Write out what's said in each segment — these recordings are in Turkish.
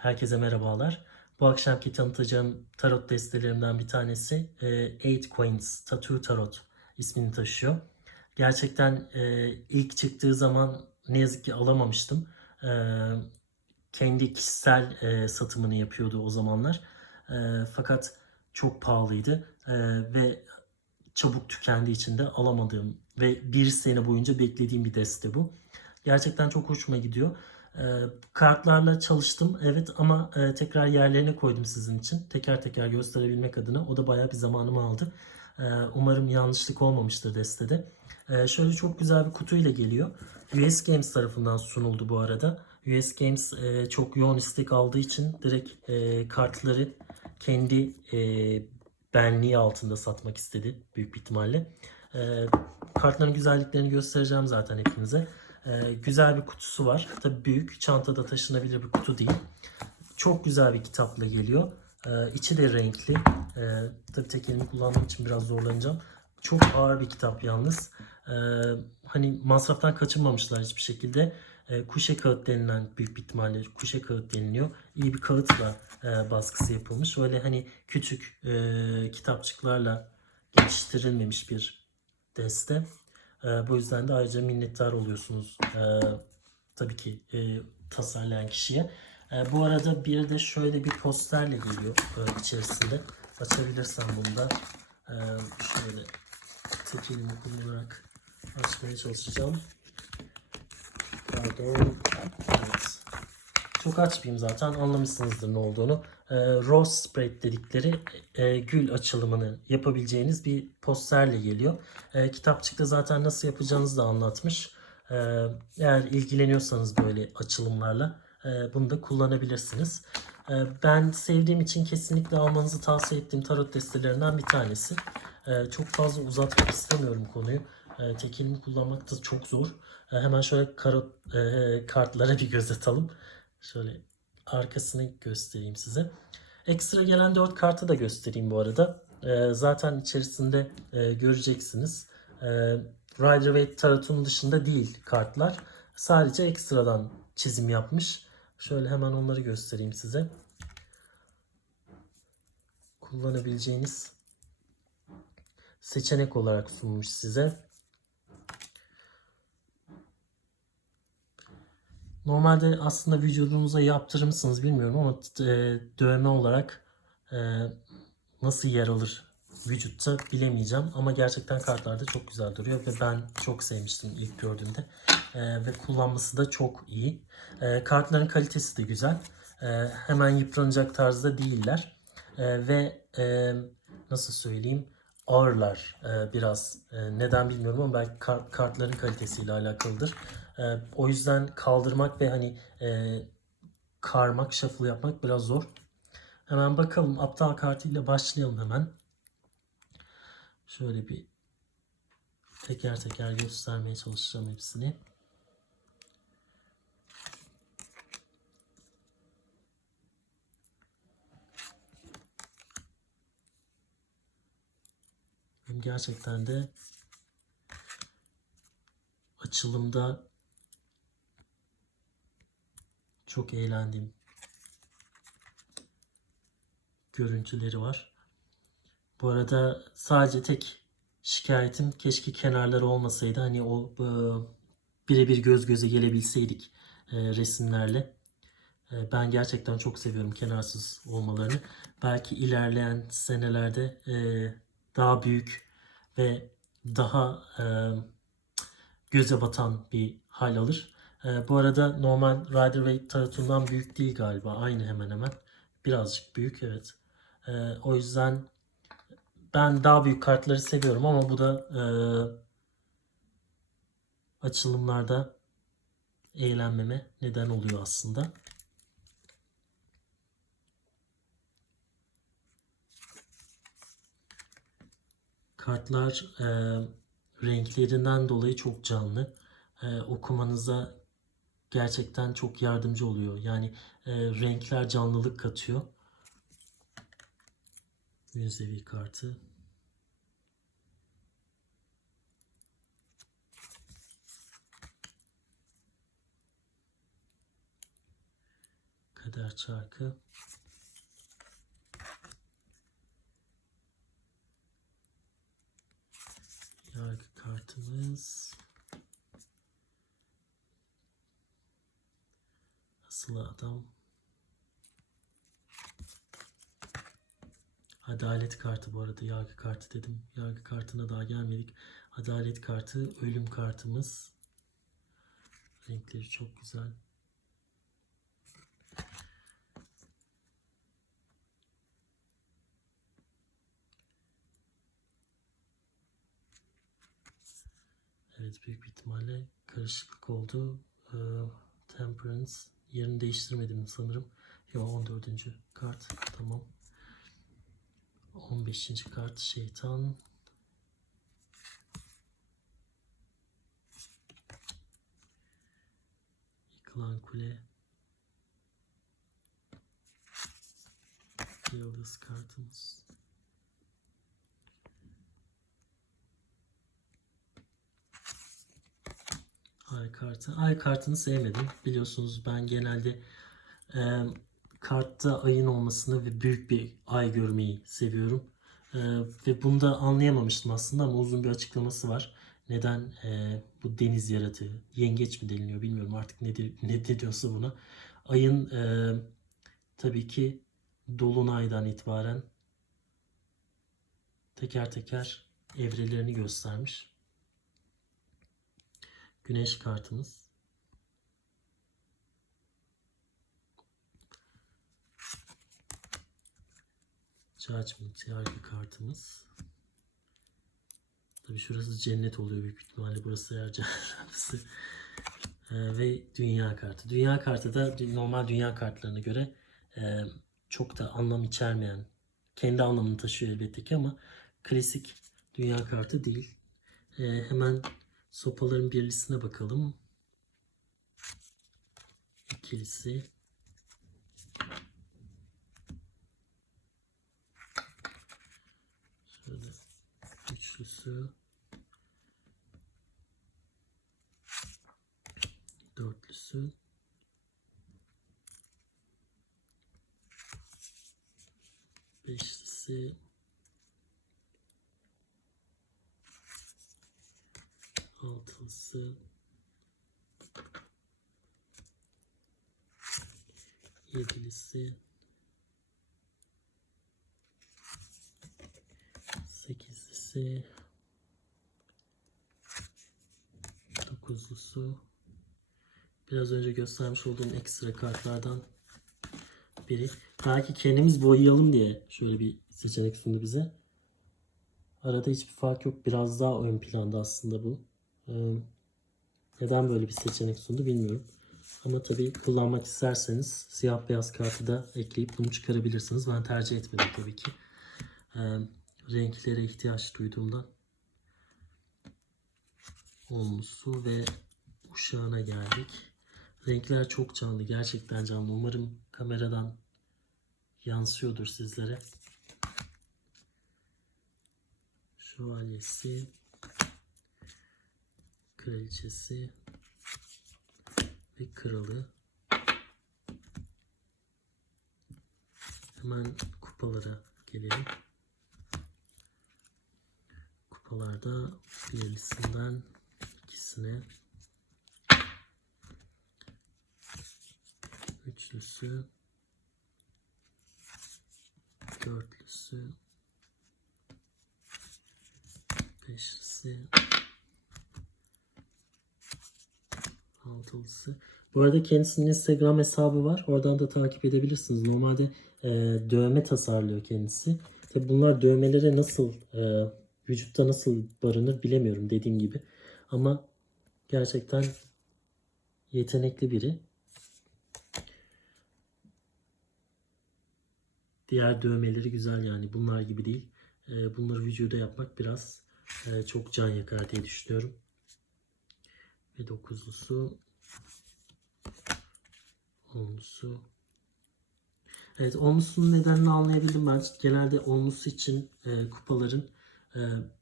Herkese merhabalar. Bu akşamki tanıtacağım tarot destelerimden bir tanesi e, Eight Coins Tattoo Tarot ismini taşıyor. Gerçekten e, ilk çıktığı zaman ne yazık ki alamamıştım. E, kendi kişisel satımını yapıyordu o zamanlar. Fakat çok pahalıydı ve çabuk tükendiği için de alamadığım ve bir sene boyunca beklediğim bir deste bu. Gerçekten çok hoşuma gidiyor. E, kartlarla çalıştım evet ama e, tekrar yerlerine koydum sizin için. Teker teker gösterebilmek adına. O da bayağı bir zamanımı aldı. E, umarım yanlışlık olmamıştır destede. E, şöyle çok güzel bir kutuyla geliyor. US Games tarafından sunuldu bu arada. US Games e, çok yoğun istek aldığı için direkt e, kartları kendi benliği altında satmak istedi büyük bir ihtimalle. Kartların güzelliklerini göstereceğim zaten hepinize. E, güzel bir kutusu var. Tabii büyük, çantada taşınabilir bir kutu değil. Çok güzel bir kitapla geliyor. E, içi de renkli. E, tabii tek elimi kullandığım için biraz zorlanacağım. Çok ağır bir kitap yalnız. E, hani masraftan kaçınmamışlar hiçbir şekilde. E, kuşe kağıt denilen büyük bir ihtimalle kuşe kağıt deniliyor. İyi bir kağıtla e, baskısı yapılmış. Öyle hani küçük e, kitapçıklarla geliştirilmemiş bir deste. E, bu yüzden de ayrıca minnettar oluyorsunuz e, tabii ki e, tasarlayan kişiye. E, bu arada bir de şöyle bir posterle geliyor e, içerisinde. Açabilirsem bunu da e, şöyle tek elimi kullanarak açmaya çalışacağım. Pardon. Evet. Çok açmayayım zaten anlamışsınızdır ne olduğunu. E, rose spread dedikleri e, gül açılımını yapabileceğiniz bir posterle geliyor. E, kitapçıkta zaten nasıl yapacağınızı da anlatmış. E, eğer ilgileniyorsanız böyle açılımlarla e, bunu da kullanabilirsiniz. E, ben sevdiğim için kesinlikle almanızı tavsiye ettiğim tarot destelerinden bir tanesi. E, çok fazla uzatmak istemiyorum konuyu. E, tek elimi kullanmak da çok zor. E, hemen şöyle karot, e, kartlara bir göz atalım. Şöyle arkasını göstereyim size. Ekstra gelen 4 kartı da göstereyim bu arada. E, zaten içerisinde e, göreceksiniz. E, Rider Waite Tarot'un dışında değil kartlar. Sadece ekstradan çizim yapmış. Şöyle hemen onları göstereyim size. Kullanabileceğiniz seçenek olarak sunmuş size. Normalde aslında vücudunuza yaptırır mısınız bilmiyorum ama e, dövme olarak e, nasıl yer alır vücutta bilemeyeceğim. Ama gerçekten kartlarda çok güzel duruyor ve ben çok sevmiştim ilk gördüğümde. E, ve kullanması da çok iyi. E, kartların kalitesi de güzel. E, hemen yıpranacak tarzda değiller. E, ve e, nasıl söyleyeyim ağırlar e, biraz. E, neden bilmiyorum ama belki kart, kartların kalitesiyle alakalıdır. E, o yüzden kaldırmak ve hani e, karmak, shuffle yapmak biraz zor. Hemen bakalım aptal kartıyla başlayalım hemen. Şöyle bir teker teker göstermeye çalışacağım hepsini. Gerçekten de açılımda çok eğlendiğim görüntüleri var. Bu arada sadece tek şikayetim keşke kenarları olmasaydı. Hani o e, birebir göz göze gelebilseydik e, resimlerle. E, ben gerçekten çok seviyorum kenarsız olmalarını. Belki ilerleyen senelerde e, daha büyük ve daha e, göze batan bir hal alır. E, bu arada normal Rider Waite tarotundan büyük değil galiba. Aynı hemen hemen. Birazcık büyük evet. E, o yüzden ben daha büyük kartları seviyorum ama bu da e, açılımlarda eğlenmeme neden oluyor aslında. Kartlar e, renklerinden dolayı çok canlı. E, okumanıza gerçekten çok yardımcı oluyor. Yani e, renkler canlılık katıyor. Münzevi kartı. Kader çarkı. Yargı kartımız. Asılı adam. Adalet kartı bu arada yargı kartı dedim. Yargı kartına daha gelmedik. Adalet kartı, ölüm kartımız. Renkleri çok güzel. Evet büyük bir ihtimalle karışıklık oldu. Ee, Temperance yerini değiştirmedim sanırım. Yo 14. kart tamam. 15. kart şeytan. Yıkılan kule. Yıldız kartımız. Ay kartı. Ay kartını sevmedim. Biliyorsunuz ben genelde e, kartta ayın olmasını ve büyük bir ay görmeyi seviyorum. E, ve bunu da anlayamamıştım aslında ama uzun bir açıklaması var. Neden e, bu deniz yaratığı, yengeç mi deniliyor bilmiyorum artık ne, de, ne deniyorsa buna. Ayın e, tabii ki dolunaydan itibaren teker teker evrelerini göstermiş. Güneş kartımız. Judgment yargı kartımız. Tabii şurası cennet oluyor büyük ihtimalle. Burası eğer cehennemse. Ee, ve dünya kartı. Dünya kartı da normal dünya kartlarına göre e, çok da anlam içermeyen, kendi anlamını taşıyor elbette ki ama klasik dünya kartı değil. Ee, hemen sopaların birlisine bakalım. İkilisi. Şöyle üçlüsü. Dörtlüsü. Beşlisi. Altılısı. Yedilisi. Sekizlisi. Dokuzlusu. Biraz önce göstermiş olduğum ekstra kartlardan biri. Belki kendimiz boyayalım diye şöyle bir seçenek sundu bize. Arada hiçbir fark yok. Biraz daha ön planda aslında bu. Ee, neden böyle bir seçenek sundu bilmiyorum. Ama tabii kullanmak isterseniz siyah beyaz kartı da ekleyip bunu çıkarabilirsiniz. Ben tercih etmedim tabii ki. Ee, renklere ihtiyaç duyduğumdan. Olmusu ve uşağına geldik. Renkler çok canlı. Gerçekten canlı. Umarım kameradan yansıyordur sizlere. Şövalyesi, kraliçesi ve kralı. Hemen kupalara gelelim. Kupalarda birisinden ikisine üçlüsü dörtlüsü beşlisi altılısı. Bu arada kendisinin Instagram hesabı var. Oradan da takip edebilirsiniz. Normalde e, dövme tasarlıyor kendisi. Tabi bunlar dövmelere nasıl e, vücutta nasıl barınır bilemiyorum dediğim gibi. Ama gerçekten yetenekli biri. Diğer dövmeleri güzel yani bunlar gibi değil. E, bunları vücuda yapmak biraz e, çok can yakar diye düşünüyorum. Ve dokuzlusu onlusu Evet onlusunun nedenini anlayabildim ben. Genelde onlusu için e, kupaların e,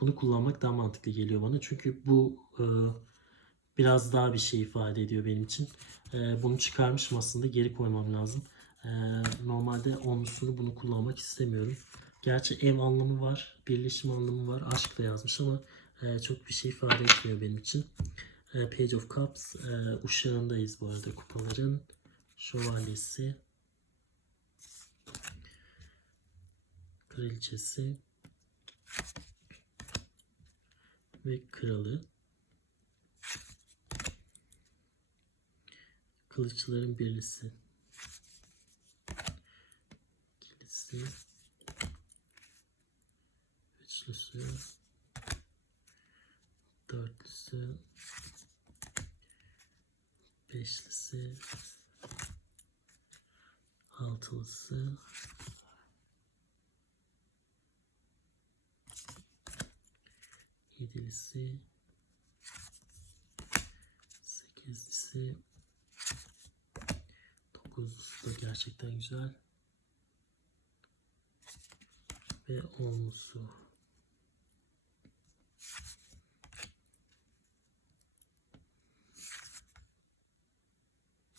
bunu kullanmak daha mantıklı geliyor bana. Çünkü bu e, biraz daha bir şey ifade ediyor benim için. E, bunu çıkarmışım aslında geri koymam lazım. Ee, normalde onlusunu bunu kullanmak istemiyorum. Gerçi ev anlamı var, birleşim anlamı var, aşk da yazmış ama e, çok bir şey ifade etmiyor benim için. E, Page of Cups, e, uşağındayız bu arada kupaların. Şövalyesi, kraliçesi ve kralı. Kılıçların birlisi. İkilisi. Üçlüsü. Dörtlüsü. Beşlisi. Altılısı. Yedilisi. Sekizlisi. Dokuzlusu da gerçekten güzel. Ve onlusu.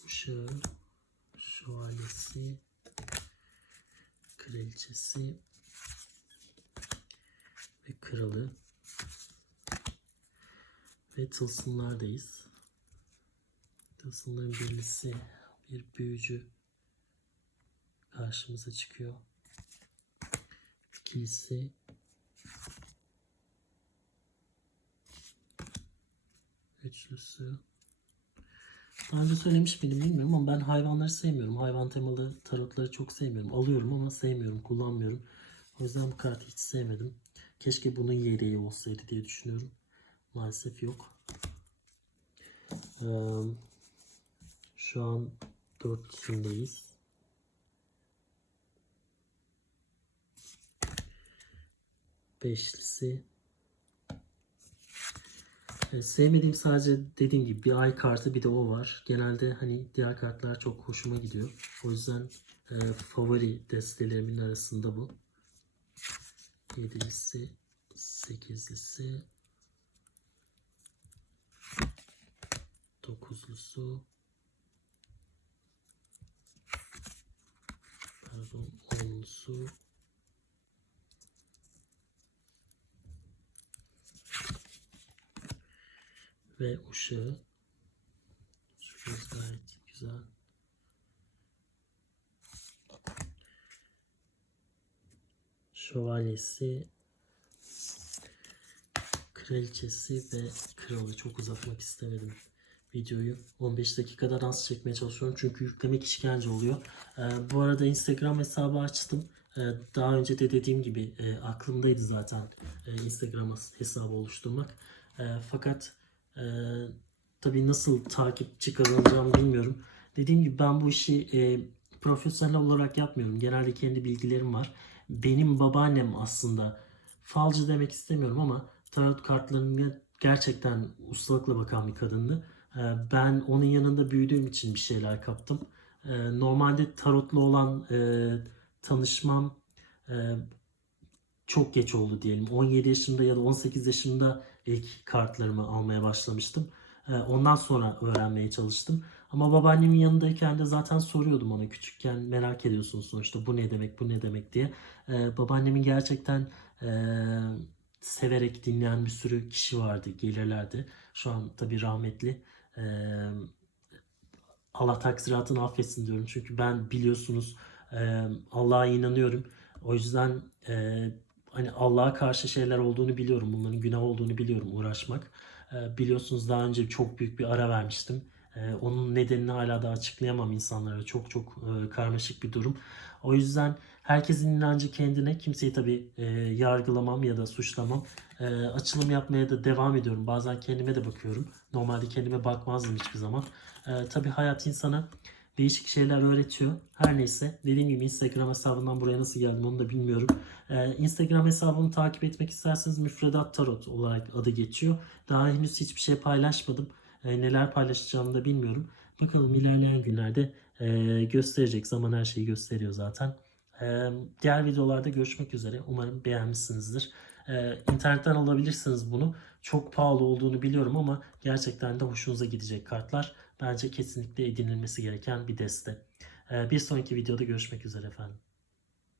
Uşağı, şövalyesi, kraliçesi ve kralı ve tılsımlardayız. Tılsımların birisi bir büyücü karşımıza çıkıyor. İkilisi üçlüsü daha önce söylemiş miydim bilmiyorum ama ben hayvanları sevmiyorum. Hayvan temalı tarotları çok sevmiyorum. Alıyorum ama sevmiyorum, kullanmıyorum. O yüzden bu kartı hiç sevmedim. Keşke bunun yedeği olsaydı diye düşünüyorum. Maalesef yok. Ee, şu an dörtlüsündeyiz. Beşlisi. E, Sevmediğim sadece dediğim gibi bir ay kartı bir de o var. Genelde hani diğer kartlar çok hoşuma gidiyor. O yüzden e, favori destelerimin arasında bu. Yedilisi, sekizlisi, dokuzlusu, pardon onlusu, ve uşağı. Şurası gayet güzel. Şövalyesi, kraliçesi ve kralı. Çok uzatmak istemedim videoyu. 15 dakikadan az çekmeye çalışıyorum çünkü yüklemek işkence oluyor. Ee, bu arada Instagram hesabı açtım. Ee, daha önce de dediğim gibi e, aklımdaydı zaten e, Instagram hesabı oluşturmak. E, fakat ee, tabii nasıl takipçi kazanacağımı bilmiyorum. Dediğim gibi ben bu işi e, profesyonel olarak yapmıyorum. Genelde kendi bilgilerim var. Benim babaannem aslında falcı demek istemiyorum ama tarot kartlarına gerçekten ustalıkla bakan bir kadındı. Ee, ben onun yanında büyüdüğüm için bir şeyler kaptım. Ee, normalde tarotla olan e, tanışmam e, çok geç oldu diyelim. 17 yaşında ya da 18 yaşında ilk kartlarımı almaya başlamıştım. Ee, Ondan sonra öğrenmeye çalıştım. Ama babaannemin yanındayken de zaten soruyordum ona küçükken merak ediyorsun sonuçta bu ne demek bu ne demek diye. Ee, babaannemin gerçekten e, severek dinleyen bir sürü kişi vardı gelirlerdi. Şu an tabii rahmetli. Ee, Allah taksiratını affetsin diyorum. Çünkü ben biliyorsunuz e, Allah'a inanıyorum. O yüzden e, hani Allah'a karşı şeyler olduğunu biliyorum. Bunların günah olduğunu biliyorum uğraşmak. Ee, biliyorsunuz daha önce çok büyük bir ara vermiştim. Ee, onun nedenini hala da açıklayamam insanlara. Çok çok e, karmaşık bir durum. O yüzden herkesin inancı kendine. Kimseyi tabii e, yargılamam ya da suçlamam. E, açılım yapmaya da devam ediyorum. Bazen kendime de bakıyorum. Normalde kendime bakmazdım hiçbir zaman. E, tabii hayat insana değişik şeyler öğretiyor. Her neyse dediğim gibi Instagram hesabından buraya nasıl geldim onu da bilmiyorum. Ee, Instagram hesabımı takip etmek isterseniz Müfredat Tarot olarak adı geçiyor. Daha henüz hiçbir şey paylaşmadım. Ee, neler paylaşacağımı da bilmiyorum. Bakalım ilerleyen günlerde e, gösterecek. Zaman her şeyi gösteriyor zaten. Diğer videolarda görüşmek üzere. Umarım beğenmişsinizdir. İnternetten alabilirsiniz bunu. Çok pahalı olduğunu biliyorum ama gerçekten de hoşunuza gidecek kartlar. Bence kesinlikle edinilmesi gereken bir deste. Bir sonraki videoda görüşmek üzere efendim.